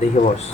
দেখে বস।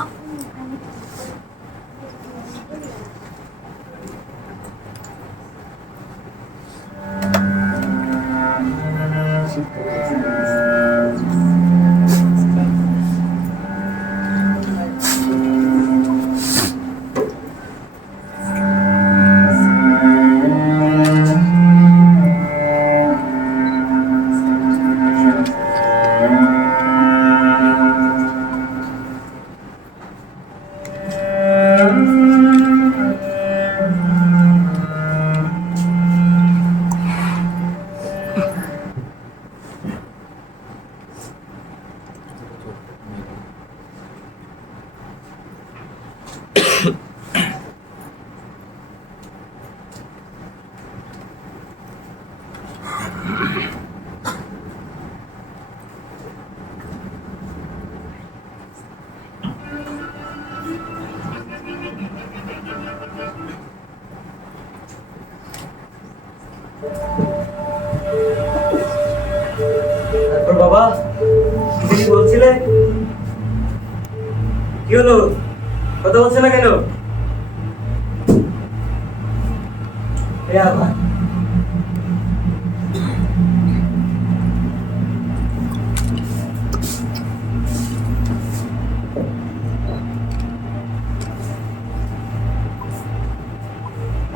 তারপর বাবা কি বলছিলে? কি হলো, কথা বলছে না কেন? ভাই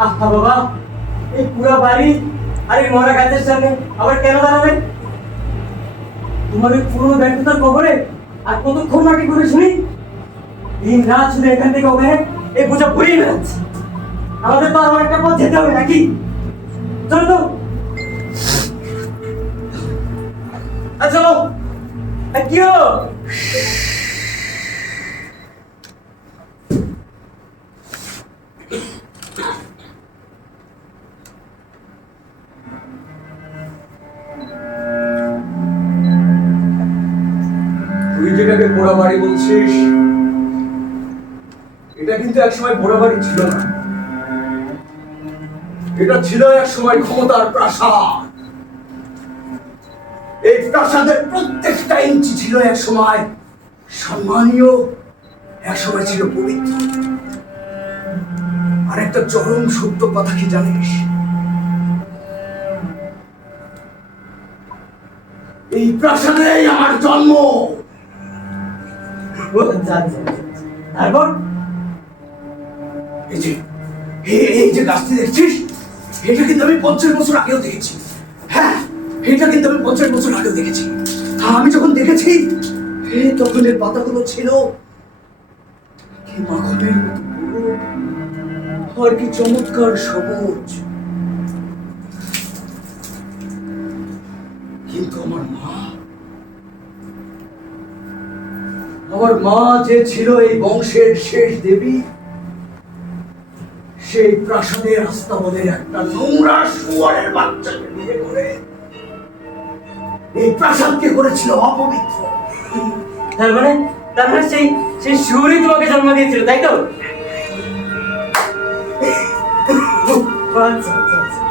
আহা বাবা, এই পুরো বাড়ি আর এই মরা গাছের সামনে আবার কেন দাঁড়াবেন? তোমার ওই পুরনো ব্যর্থতার কবরে আর কতক্ষণ মাটি করে শুনি? দিন রাত শুধু এখান থেকে ওখানে এই বোঝা ভরিয়ে বেড়াচ্ছে। আমাদের তো আরো একটা পথ যেতে হবে নাকি? চলো তো, চলো। কি হলো? তুই যেটাকে পোড়া বাড়ি বলছিস, এটা কিন্তু একসময় পোড়া বাড়ি ছিল না। এটা ছিল একসময় ক্ষমতার প্রাসাদ। এই প্রাসাদের প্রত্যেকটা ইঞ্চি ছিল একসময় সম্মানীয়, একসময় ছিল পবিত্র। আর একটা চরম সত্য কথা কি জানিস? এই প্রাসাদেই আমার জন্ম। তারপর এই যে গাছটি দেখছিস, এটা কিন্তু আমি 50 বছর আগেও দেখেছি। হ্যাঁ, এটা কিন্তু আমি 50 বছর আগেও দেখেছি। আমি যখন দেখেছি তখন এর পাতাগুলো ছিল কি মাখনের মতো পুরো, আর কি চমৎকার সবুজ। কিন্তু আমার মা যে ছিল এই বংশের শেষ দেবী, সেই প্রাসাদের আস্তাবলের একটা নোংরা শুয়োরের বাচ্চাকে বিয়ে করে এই প্রাসাদকে করেছিল অপবিত্র। তার মানে সেই সেই শুয়োরই তোমাকে জন্ম দিয়েছিল, তাই তো? আচ্ছা, আচ্ছা, আচ্ছা।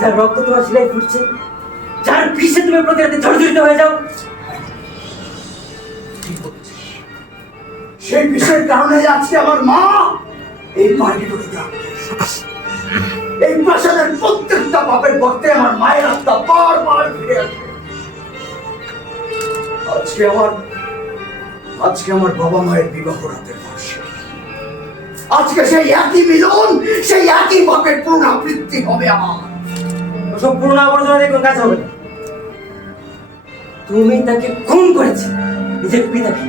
যার রক্ত তোমার শিরায় ফুটছে, যার বিষে তুমি প্রতি রাতে জর্জরিত হয়ে যাও, সেই বিষয়ের কারণে আজকে আমার মা এই বাড়িতে এই প্রাসাদের প্রত্যেকটা পাপের ভক্তে আমার মায়ের আত্মা বারবার ফিরে আসে। আজকে আমার বাবা মায়ের বিবাহ রাতের বর্ষে, আজকে সেই একই মিলন, সেই একই পাপের পুনরাবৃত্তি হবে আমার। ওসব পুরোনো আবর্জনা দিয়ে কোনো কাজ হবে না। তুমি তাকে খুন করেছে, নিজের পিতাকে।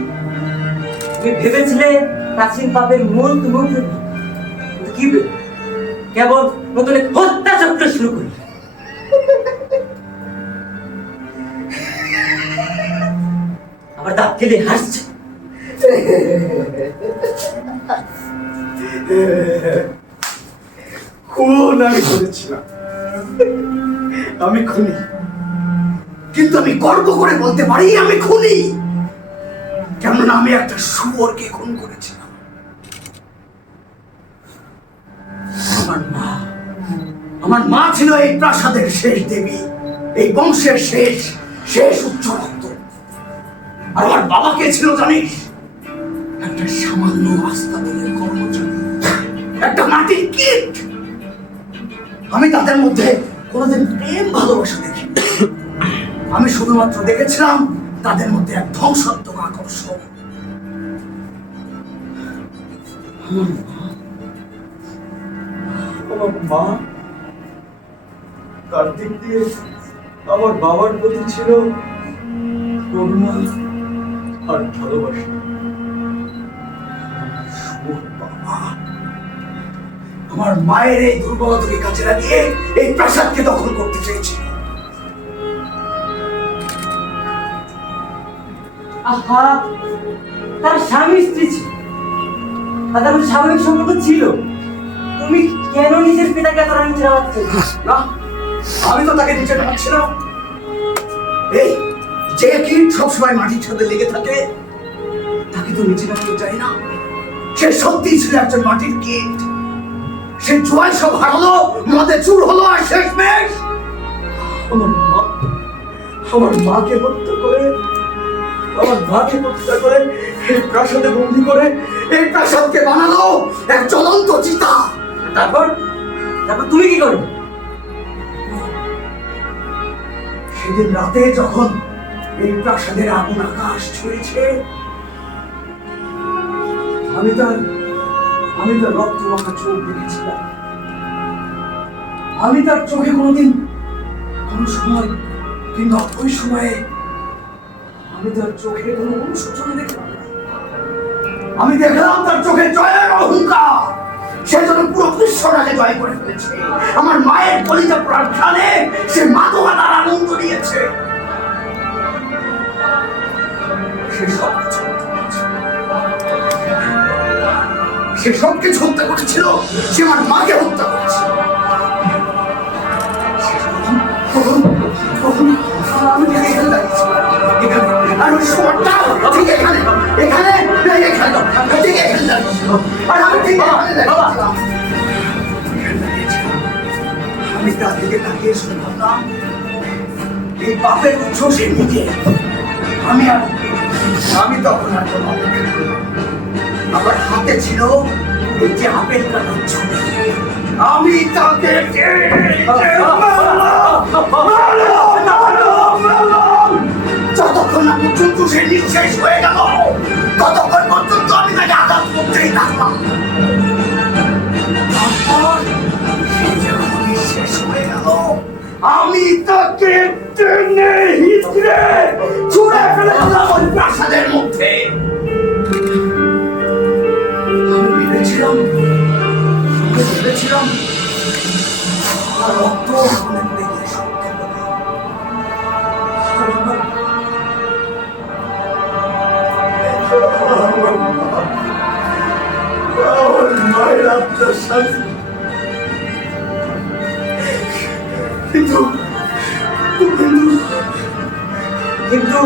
তুমি ভেবেছিলে প্রাচীন পাপের মূল তুমি উঠবে, কিন্তু কি ভেবে কেবল নতুন এক হত্যা চক্র শুরু করলে। আবার দাঁত কেটে হাসছে। খুন আমি করেছিলাম, আমি খুনি, কিন্তু আমি গর্ব করে বলতে পারি আমি খুনি। কেননা আমি একটা শুয়োরকে খুন করেছিলাম। আমার মা ছিল এই প্রাসাদের শেষ দেবী। এই বংশের শেষ শেষ উচ্চ রক্ত। আর আমার বাবা কে ছিল জানিস? একটা সামান্য আস্তাবলের কর্মচারী, একটা মাটির কীট। আমি তাদের মধ্যে কোনোদিন প্রেম ভালোবাসা দেখি। আমি শুধুমাত্র দেখেছিলাম তাদের মধ্যে এক ধ্বংসাত্মক আকর্ষণ। আমার মা তার দিক দিয়ে আমার বাবার প্রতি ছিল করুণা আর ভালোবাসা। ওর বাবা আমার মায়ের এই দুর্বলতাকে কাজে লাগিয়ে এই প্রাসাদকে দখল করতে চেয়েছিল। আহা, তার স্বামী স্ত্রী ছিল, তাদের মধ্যে স্বাভাবিক সম্পর্ক ছিল। তুমি কেন নিজের পিতাকে এত রানী চালাচ্ছ? না, আমি তো তাকে নিচে নামাচ্ছিলাম। এই যে কীট সবসময় মাটির সাথে লেগে থাকে, তাকে তো নিচে নামাতে চাই না। সে সত্যি ছিল একজন মাটির কীট। সে জয় সব হারালো, মদে চুর হলো, আর শেষমেশ আমার মাকে হত্যা করে, এই প্রাসাদে বন্দি করে এই প্রাসাদকে বানালো এক জ্বলন্ত চিতা। তারপর তারপর তুমি কি করবে? সেদিন রাতে যখন এই প্রাসাদের আগুন আকাশ ছুঁয়েছে, আমি তার রক্ত মাখা চোখ দেখেছিলাম। আমি তার চোখে কোনোদিন কোনো সময় কিংবা ওই সময়ে আমি তার চোখে কোনো অনুশোচন দেখলাম না। আমি দেখলাম তার চোখে জয়ের অহংকার। সে যেন পুরো বিশ্বটাকে জয় করে ফেলেছে। আমার মায়ের কলিজা পোড়ার খানে সে মাথা তার আনন্দ নিয়েছে। সে সব কিছু হত্যা করেছিল। সে আমার মাকে হত্যা করেছিল। আমি এখানে দাঁড়িয়েছিলাম, আর ওই শহরটা ঠিক এখানে এখানে এখানে ঠিক এখানে দাঁড়িয়েছিল। আর আমি ঠিক এখানে দাঁড়িয়েছিলাম। আমি তার দিকে তাকিয়ে শুনে ভাবলাম, এই পাপের উৎস সে নিজে। আমি তখন আর কোনো অপেক্ষা করলাম। আমার হাতে ছিল এই যে আপেল কাটার ছবি। আমি তাকে যতক্ষণ না পর্যন্ত সে নিঃশেষ হয়ে গেল, ততক্ষণ পর্যন্ত আমি তাকে আঘাত করতেই থাকলাম। নিঃশেষ হয়ে গেল, আমি তাকে টেনে হিচড়ে ছুঁড়ে ফেলে দিলাম ওই প্রাসাদের মধ্যে। আমি ভেবেছিলাম আর রক্ত মনে পড়ে গিয়ে সত্য বলে। আমার মায়ের আত্মার শান্তি, কিন্তু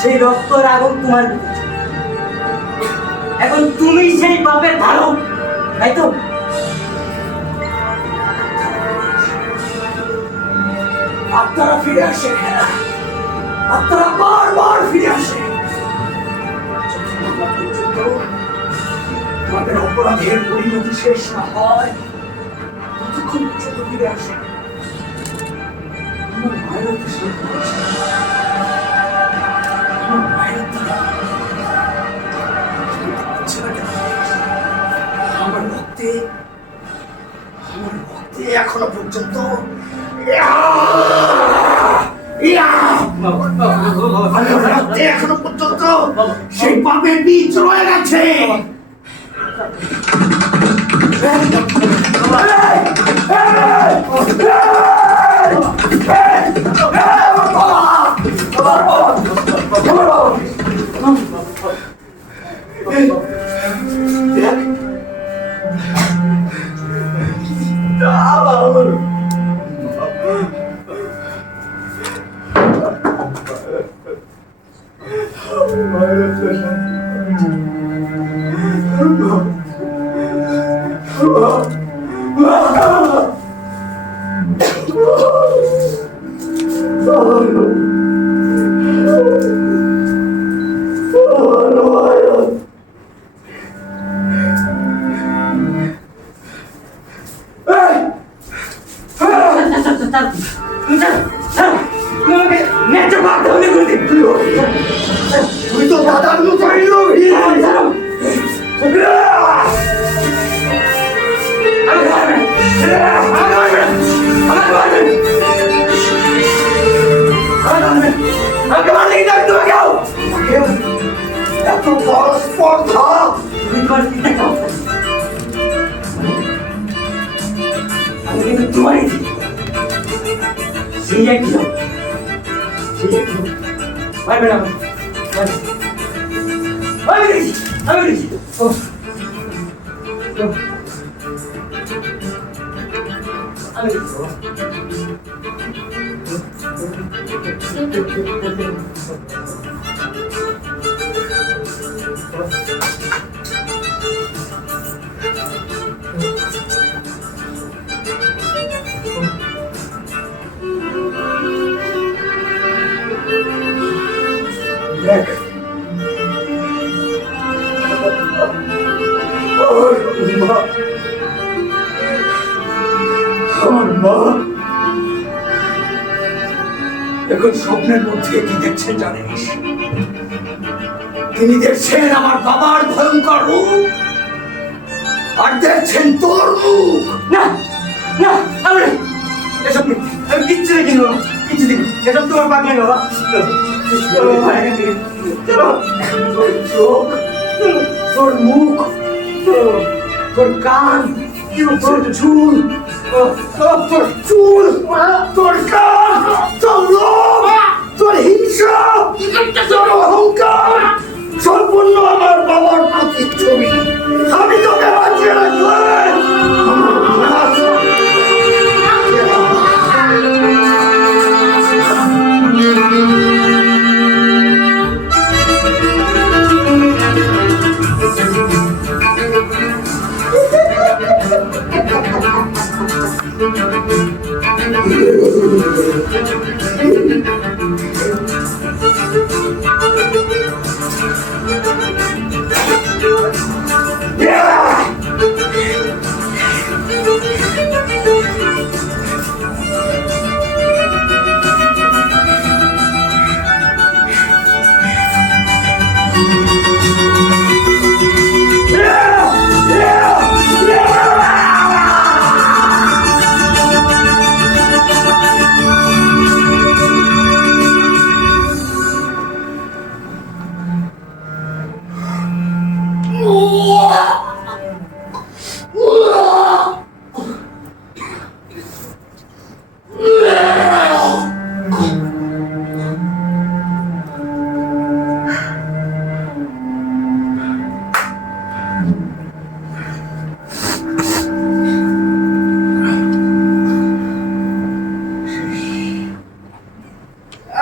সেই রক্তের আগুন তোমার ভিতরে। এখন তুমি সেই পাপের ধারক, তাই তো? আত্মারা ফিরে আসে, আত্মারা বারবার ফিরে আসে। আমাদের অপরাধের পরিণতি শেষ না হয়, ততক্ষণ পর্যন্ত ফিরে আসে। আমার মায়ের আমার রক্তে এখনো পর্যন্ত সেই পাপের বীজ রয়ে গেছে। তুই তো দাদার মতোই লোভী। এত বড় স্পর্ধা! আমি কিন্তু তোমারই সেই একই লোক, পারবে না আমি দেখছি, আমি দেখছি। আমি দেখছি দেখ, আমার মা এখন স্বপ্নের মধ্যে কি দেখছেন জানিস? তিনি দেখছেন আমার বাবার ভয়ঙ্কর রূপ, আর দেখছেন তোর মুখ। না না, আমি এসব আমি কিচ্ছু দেখিনি বাবা, কিচ্ছু দেখিনি, এসব তোমার পাগলামি বাবা। চলো বাবা, এখান থেকে চলো। তোর চোখ, তোর মুখ, তোর কান, তোর চুল, তোর চুল, তোর কান, তোর লোভ, তোর হিংসা, তোর অহংকার সম্পূর্ণ আমার বাবার প্রতিচ্ছবি। আমি তোকে বাঁচিয়ে রাখবো।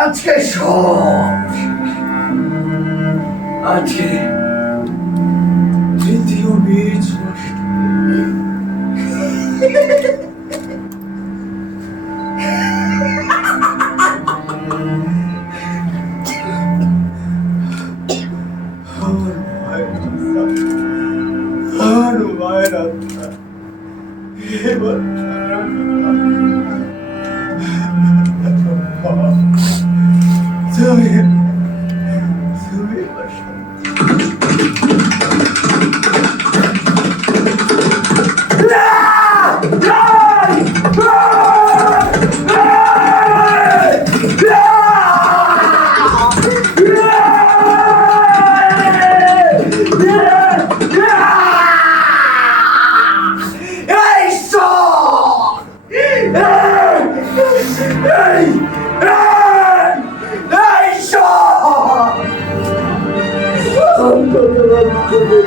আজকে সব, আজকে তৃতীয় বীজ নষ্ট। মায়ের আত্মা এবার তুমি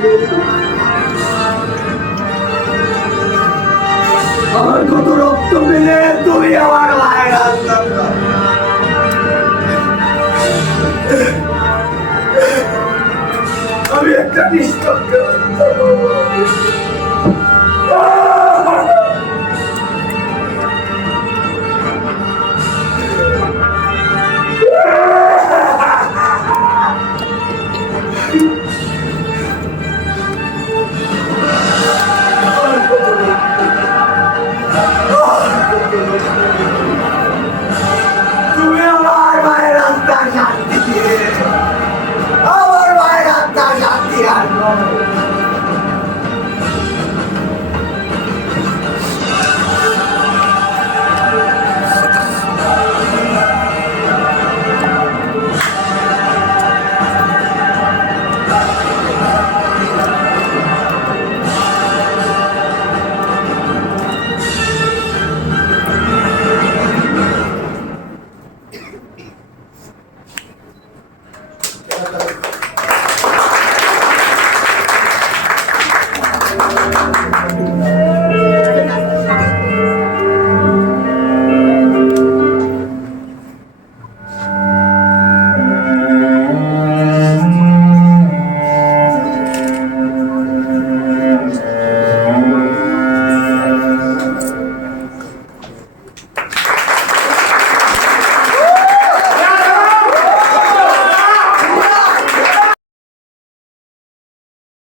এবার আমার কত রক্ত পেলে তুমি আমার মায়ের আত্মা। আমি একটা নিষ্ঠুর